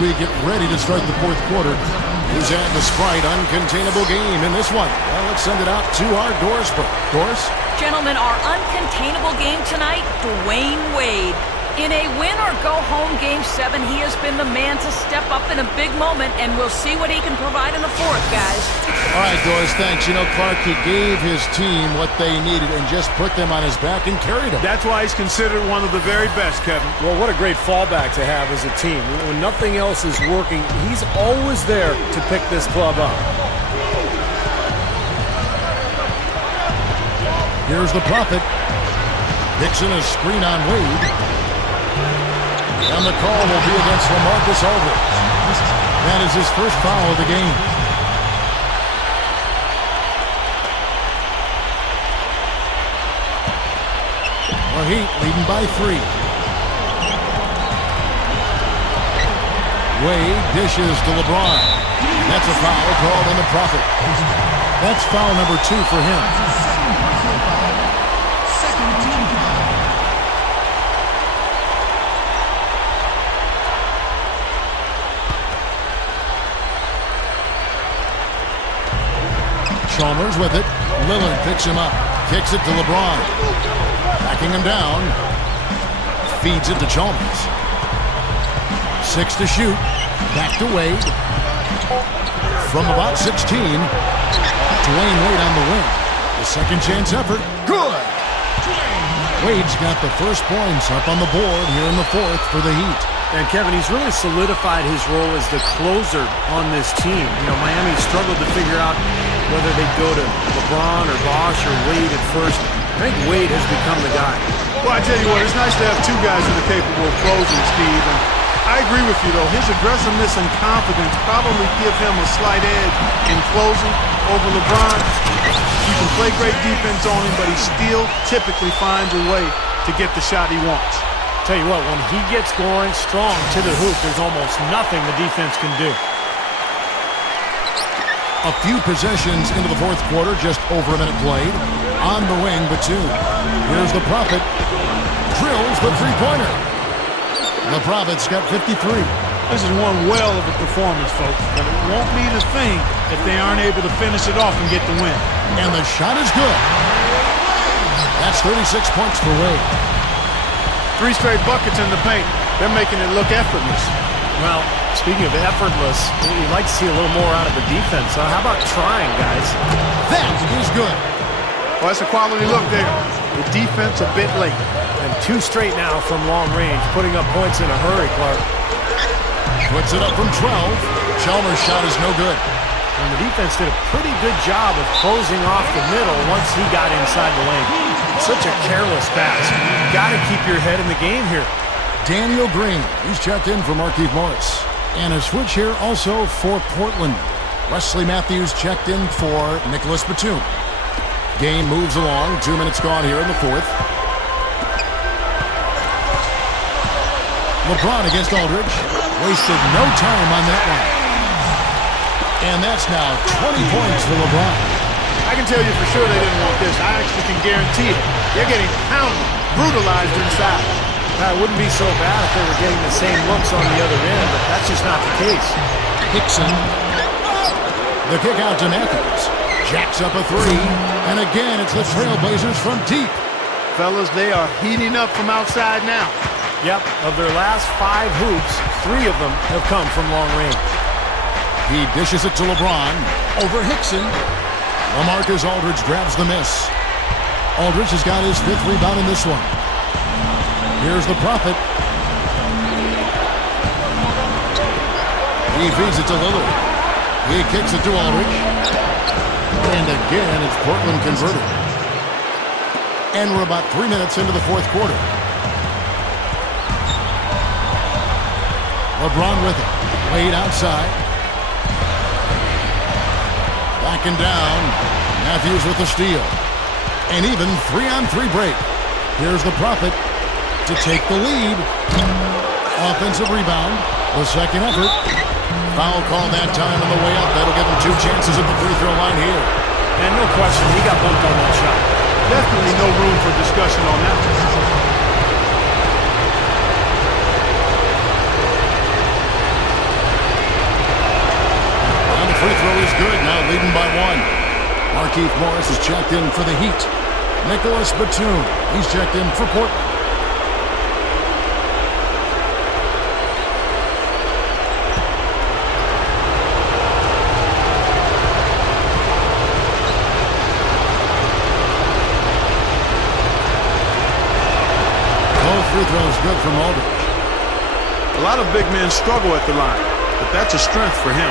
we get ready to start the fourth quarter. Who's at the Sprite uncontainable game in this one? Well, let's send it out to our Dorsberg. Doris? Gentlemen, our uncontainable game tonight, Dwayne Wade. In a win-or-go-home Game 7, he has been the man to step up in a big moment, and we'll see what he can provide in the fourth, guys. All right, Doris, thanks. You know, Clark, he gave his team what they needed and just put them on his back and carried them. That's why he's considered one of the very best, Kevin. Well, what a great fallback to have as a team. When nothing else is working, he's always there to pick this club up. Here's the Prophet. Dixon a screen on Wade. And the call will be against LaMarcus Aldridge. That is his first foul of the game. The Heat leading by 3. Wade dishes to LeBron. That's a foul called on the Prophet. That's foul number 2 for him. Chalmers with it. Lillard picks him up. Kicks it to LeBron. Backing him down. Feeds it to Chalmers. 6 to shoot. Back to Wade. From about 16. Dwayne Wade on the wing. The second chance effort. Good! Wade's got the first points up on the board here in the fourth for the Heat. And Kevin, he's really solidified his role as the closer on this team. You know, Miami struggled to figure out whether they'd go to LeBron or Bosh or Wade at first. I think Wade has become the guy. Well, I tell you what, it's nice to have two guys that are capable of closing, Steve. And I agree with you, though. His aggressiveness and confidence probably give him a slight edge in closing over LeBron. You can play great defense on him, but he still typically finds a way to get the shot he wants. Tell you what, when he gets going strong to the hoop, there's almost nothing the defense can do. A few possessions into the fourth quarter, just over a minute played. On the wing, but 2. Here's the Prophet. Drills the three-pointer. The Prophet's got 53. This is one well of a performance, folks, but it won't mean a thing if they aren't able to finish it off and get the win. And the shot is good. That's 36 points for Wade. 3 straight buckets in the paint. They're making it look effortless. Well, speaking of effortless, you'd like to see a little more out of the defense. How about trying, guys? That is good. Well, that's a quality look there. The defense a bit late. And 2 straight now from long range, putting up points in a hurry, Clark. Puts it up from 12. Chalmers' shot is no good. And the defense did a pretty good job of closing off the middle once he got inside the lane. Such a careless pass. You got to keep your head in the game here. Daniel Green, he's checked in for Markieff Morris. And a switch here also for Portland. Wesley Matthews checked in for Nicholas Batum. Game moves along. 2 minutes gone here in the fourth. LeBron against Aldridge. Wasted no time on that one. And that's now 20 points for LeBron. I can tell you for sure they didn't want this. I actually can guarantee it. They're getting pounded, brutalized inside. Now, it wouldn't be so bad if they were getting the same looks on the other end, but that's just not the case. Hickson. The kick out to Matthews. Jacks up a 3. And again, it's the Trailblazers from deep. Fellas, they are heating up from outside now. Yep, of their last 5 hoops, 3 of them have come from long range. He dishes it to LeBron. Over Hickson. LaMarcus Aldridge grabs the miss. Aldridge has got his 5th rebound in this one. Here's the Prophet. He feeds it to Lillard. He kicks it to Aldridge. And again, it's Portland converted. And we're about 3 minutes into the fourth quarter. LeBron with it. Wade outside. Backing down. Matthews with the steal. And even 3-on-3 break. Here's the Prophet to take the lead. Offensive rebound. The second effort. Foul call that time on the way up. That'll give him 2 chances at the free throw line here. And no question, he got bumped on that shot. Definitely no room for discussion on that. leading by 1. Markeith Morris is checked in for the Heat. Nicholas Batum, he's checked in for Portland. Free throws good from Aldridge. A lot of big men struggle at the line, but that's a strength for him.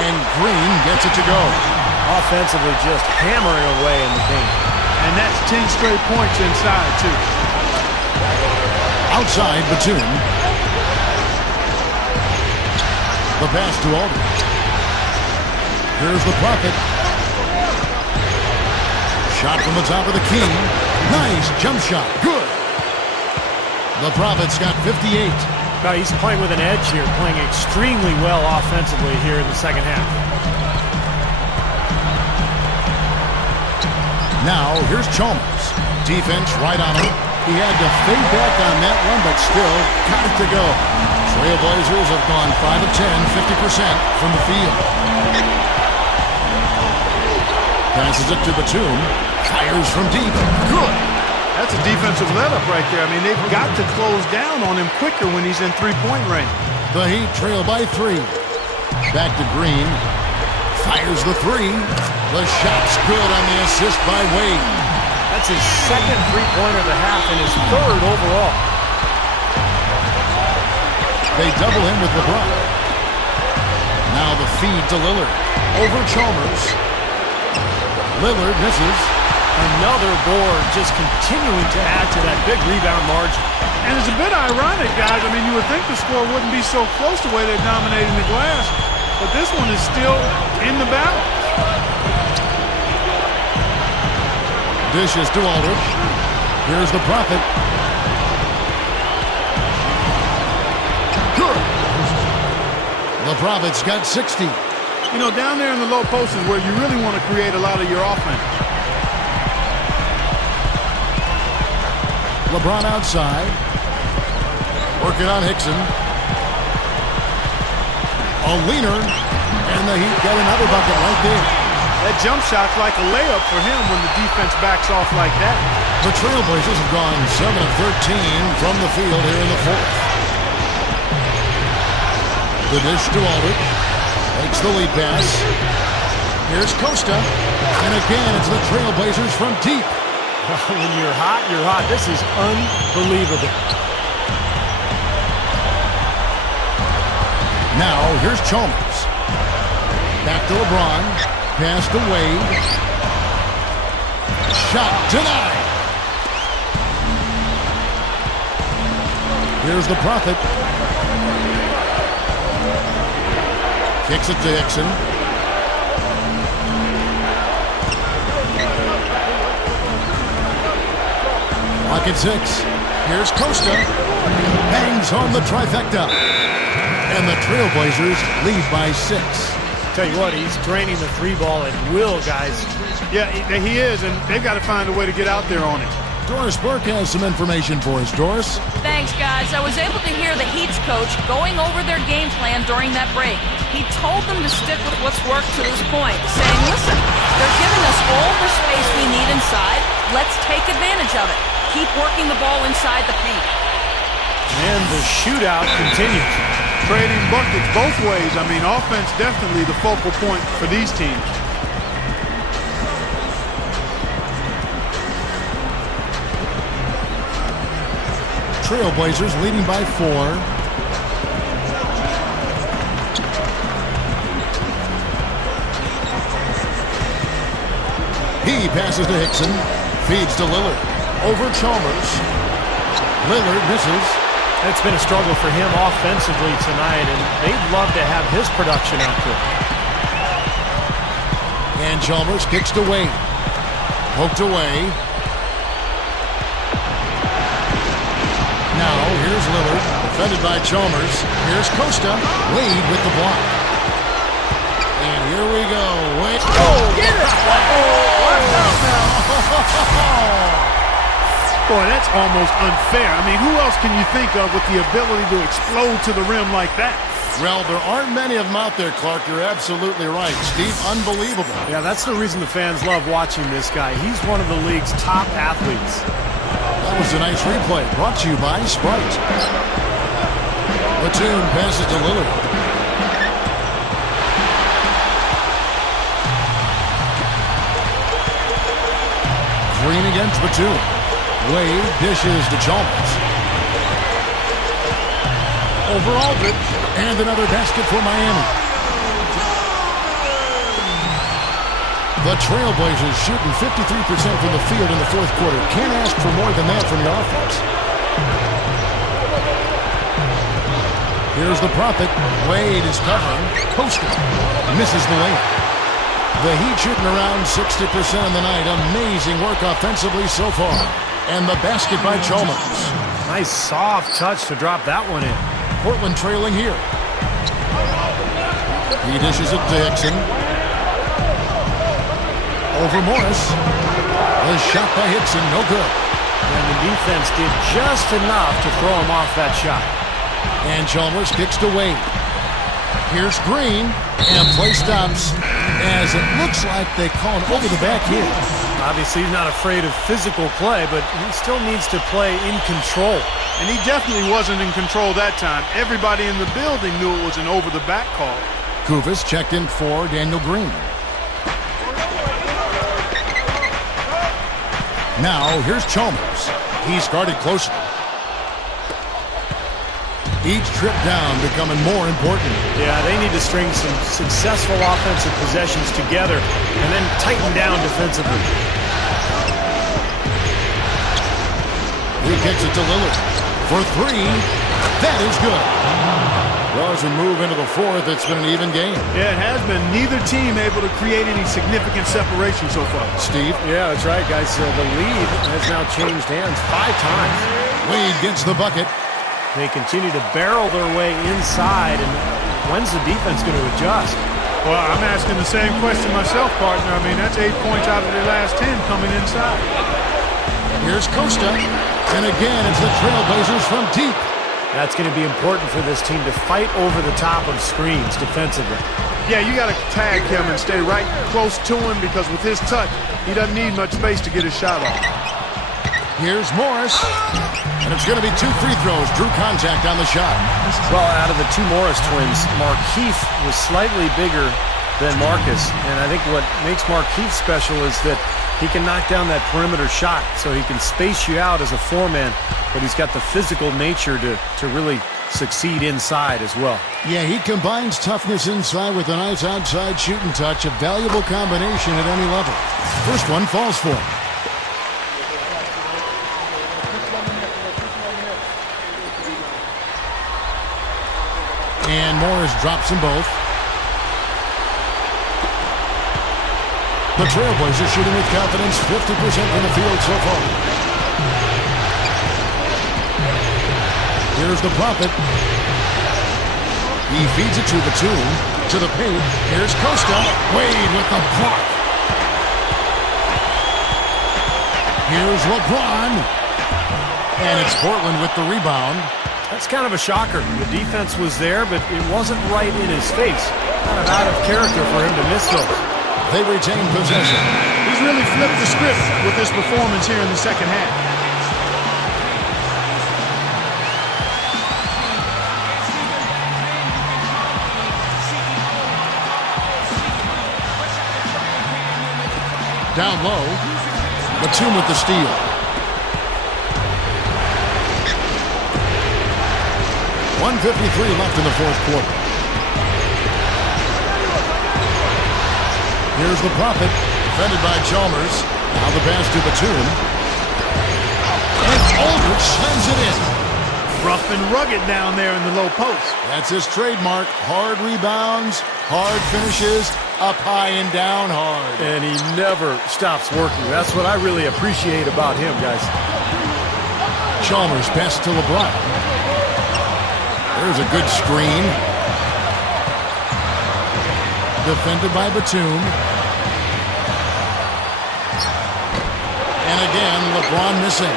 And Green gets it to go. Offensively just hammering away in the paint. And that's 10 straight points inside, too. Outside Batum. The pass to Aldridge. Here's the Prophet. Shot from the top of the key. Nice jump shot. Good. The Prophet's got 58. Now he's playing with an edge here, playing extremely well offensively here in the second half. Now, here's Chalmers. Defense right on him. He had to fade back on that one, but still got it to go. Trailblazers have gone 5 of 10, 50% from the field. Passes it to Batum. Fires from deep. Good. That's a defensive let-up right there. I mean, they've got to close down on him quicker when he's in three-point range. The Heat trail by 3. Back to Green. Fires the 3. The shot's good on the assist by Wade. That's his second three-pointer of the half and his third overall. They double him with LeBron. Now the feed to Lillard. Over Chalmers. Lillard misses. Another board, just continuing to add to that big rebound margin. And it's a bit ironic, guys. I mean, you would think the score wouldn't be so close the way they're dominating the glass, but this one is still in the balance. Dishes to Aldridge. Here's the Prophet. Good. The Prophet's got 60. You know, down there in the low post is where you really want to create a lot of your offense. LeBron outside. Working on Hickson. A leaner. And the Heat get another bucket right there. That jump shot's like a layup for him when the defense backs off like that. The Trailblazers have gone 7 of 13 from the field here in the 4th. The dish to Aldridge. Takes the lead pass. Here's Costa. And again, it's the Trailblazers from deep. When you're hot, you're hot. This is unbelievable. Now, here's Chalmers. Back to LeBron. Pass to Wade. Shot denied. Here's the Prophet. Kicks it to Hickson. Lock at 6. Here's Costa. Bangs home the trifecta. And the Trailblazers lead by 6. Tell you what, he's draining the three ball at will, guys. Yeah, he is, and they've got to find a way to get out there on him. Doris Burke has some information for us. Doris? Thanks, guys. I was able to hear the Heat's coach going over their game plan during that break. He told them to stick with what's worked to this point, saying, listen, they're giving us all the space we need inside. Let's take advantage of it. Keep working the ball inside the paint. And the shootout continues. Trading buckets both ways. I mean, offense definitely the focal point for these teams. Trailblazers leading by 4. He passes to Hickson. Feeds to Lillard. Over Chalmers. Lillard misses. It's been a struggle for him offensively tonight, and they'd love to have his production output. And Chalmers kicks to Wade. Poked away. Now, here's Lillard, defended by Chalmers. Here's Costa. Wade with the block. And here we go. Wade. Oh, get it! Watch out now. Boy, that's almost unfair. I mean, who else can you think of with the ability to explode to the rim like that? Well, there aren't many of them out there, Clark. You're absolutely right. Steve, unbelievable. Yeah, that's the reason the fans love watching this guy. He's one of the league's top athletes. That was a nice replay. Brought to you by Sprite. Batum passes to Lillard. Green against Batum. Wade dishes to Chalmers. Over Aldridge. And another basket for Miami. The Trailblazers shooting 53% from the field in the fourth quarter. Can't ask for more than that from your offense. Here's the Prophet. Wade is covering. Costa misses the layup. The Heat shooting around 60% on the night. Amazing work offensively so far. And the basket by Chalmers. Nice soft touch to drop that one in. Portland trailing here. He dishes it to Hickson. Over Morris. The shot by Hickson, no good. And the defense did just enough to throw him off that shot. And Chalmers kicks to Wade. Here's Green. And play stops as it looks like they call an over-the-back hit. Obviously, he's not afraid of physical play, but he still needs to play in control. And he definitely wasn't in control that time. Everybody in the building knew it was an over-the-back call. Kuvas checked in for Daniel Green. Now, here's Chalmers. He's guarded closely. Each trip down becoming more important. Yeah, they need to string some successful offensive possessions together and then tighten down defensively. He kicks it to Lillard for three. That is good. Well, as we move into the fourth, it's been an even game. Yeah, it has been. Neither team able to create any significant separation so far. Steve? Yeah, that's right, guys. The lead has now changed hands 5 times. Wade gets the bucket. They continue to barrel their way inside, and when's the defense going to adjust? Well, I'm asking the same question myself, partner. I mean, that's 8 points out of their last 10 coming inside. Here's Costa. And again, it's the Trailblazers from deep. That's going to be important for this team to fight over the top of screens defensively. Yeah, you got to tag him and stay right close to him because with his touch, he doesn't need much space to get his shot off. Here's Morris. And it's going to be 2 free throws. Drew contact on the shot. Well, out of the 2 Morris twins, Markieff was slightly bigger than Marcus. And I think what makes Markieff special is that he can knock down that perimeter shot, so he can space you out as a 4-man, but he's got the physical nature to really succeed inside as well. Yeah, he combines toughness inside with a nice outside shooting touch, a valuable combination at any level. First one falls for him. And Morris drops them both. The Trailblazers shooting with confidence, 50% from the field so far. Here's the Prophet. He feeds it to Batum, to the paint. Here's Costa. Wade with the block. Here's LeBron. And it's Portland with the rebound. That's kind of a shocker. The defense was there, but it wasn't right in his face. Kind of out of character for him to miss those. They retain possession. He's really flipped the script with this performance here in the second half. Down low. Batum with the steal. .153 left in the fourth quarter. Here's the Prophet, defended by Chalmers. Now the pass to Batum. And Aldridge slams it in. Rough and rugged down there in the low post. That's his trademark. Hard rebounds, hard finishes, up high and down hard. And he never stops working. That's what I really appreciate about him, guys. Chalmers pass to LeBron. There's a good screen. Defended by Batum. And again, LeBron missing.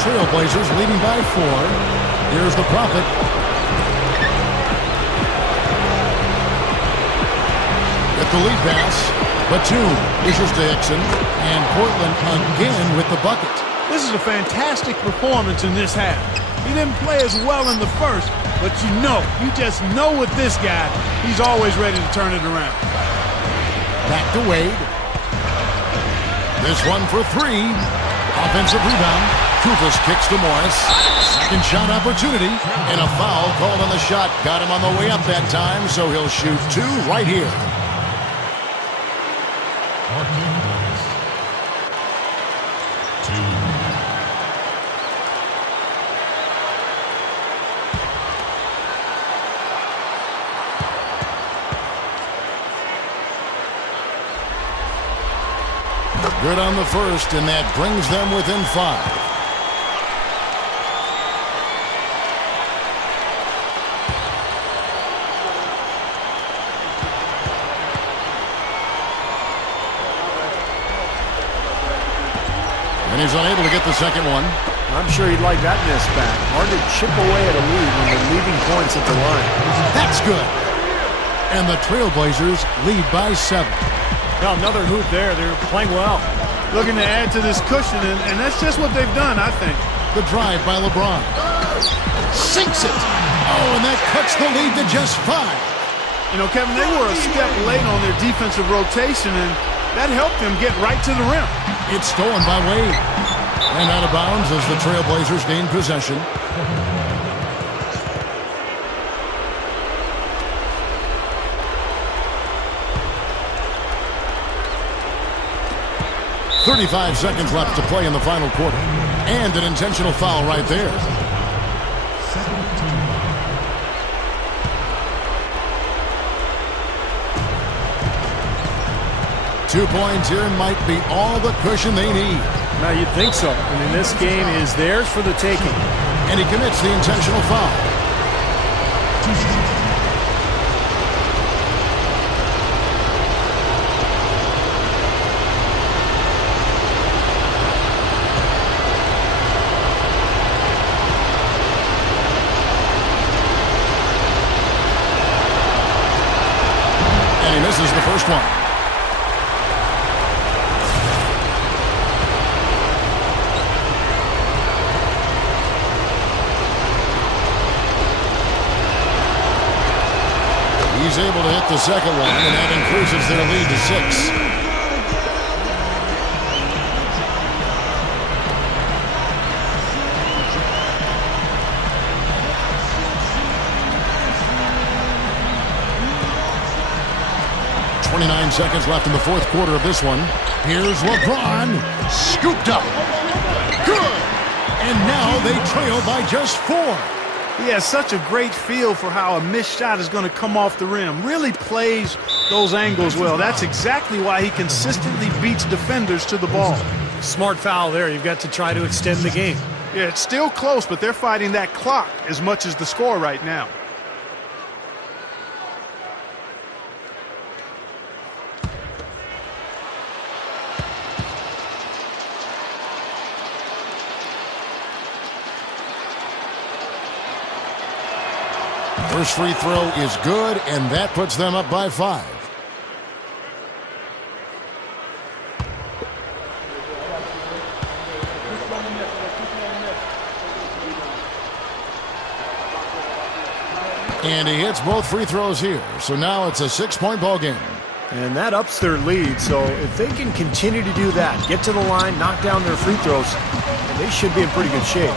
Trailblazers leading by 4. Here's the Prophet. the lead pass. Batum dishes to Hickson, and Portland again with the bucket. This is a fantastic performance in this half. He didn't play as well in the first, but you just know with this guy, he's always ready to turn it around. Back to Wade. This one for three. Offensive rebound. Kufas kicks to Morris. Second shot opportunity. And a foul called on the shot. Got him on the way up that time, so he'll shoot two right here. Good on the first, and that brings them within 5. And he's unable to get the second one. I'm sure he'd like that miss back. Hard to chip away at a lead when you're leaving points at the line. That's good. And the Trailblazers lead by 7. Now another hoop there. They're playing well. Looking to add to this cushion, and that's just what they've done, I think. The drive by LeBron. Sinks it. Oh, and that cuts the lead to just 5. You know, Kevin, they were a step late on their defensive rotation, and that helped them get right to the rim. It's stolen by Wade. And out of bounds as the Trailblazers gain possession. .35 seconds left to play in the final quarter. And an intentional foul right there. Two points here might be all the cushion they need. Now, you'd think so. I mean, this game is theirs for the taking. And he commits the intentional foul. And he misses the first one. He's able to hit the second one, and that increases their lead to 6. .29 seconds left in the fourth quarter of this one. Here's LeBron. Scooped up. Good. And now they trail by just 4. He has such a great feel for how a missed shot is going to come off the rim. Really plays those angles well. That's exactly why he consistently beats defenders to the ball. Smart foul there. You've got to try to extend the game. Yeah, it's still close, but they're fighting that clock as much as the score right now. First free throw is good, and that puts them up by 5. And he hits both free throws here, so now it's a 6-point ball game. And that ups their lead, so if they can continue to do that, get to the line, knock down their free throws, they should be in pretty good shape.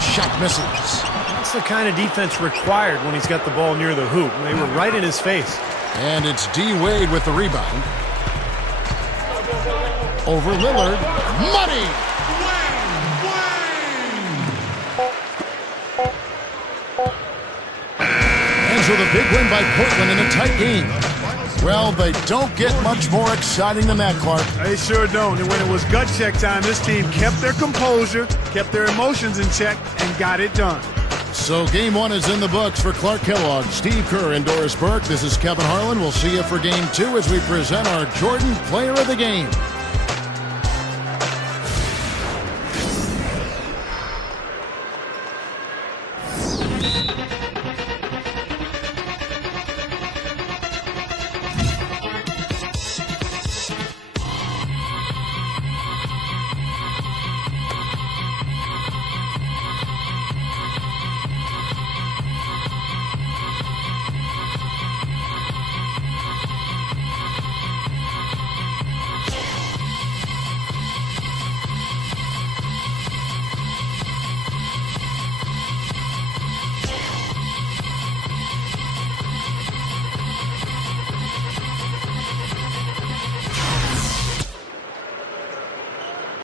Shot misses. That's the kind of defense required when he's got the ball near the hoop. They were right in his face. And it's D. Wade with the rebound. Over Lillard. Money! And so the big win by Portland in a tight game. Well, they don't get much more exciting than that, Clark. They sure don't. And when it was gut check time, this team kept their composure, kept their emotions in check, and got it done. So game 1 is in the books for Clark Kellogg, Steve Kerr, and Doris Burke. This is Kevin Harlan. We'll see you for game 2 as we present our Jordan Player of the Game.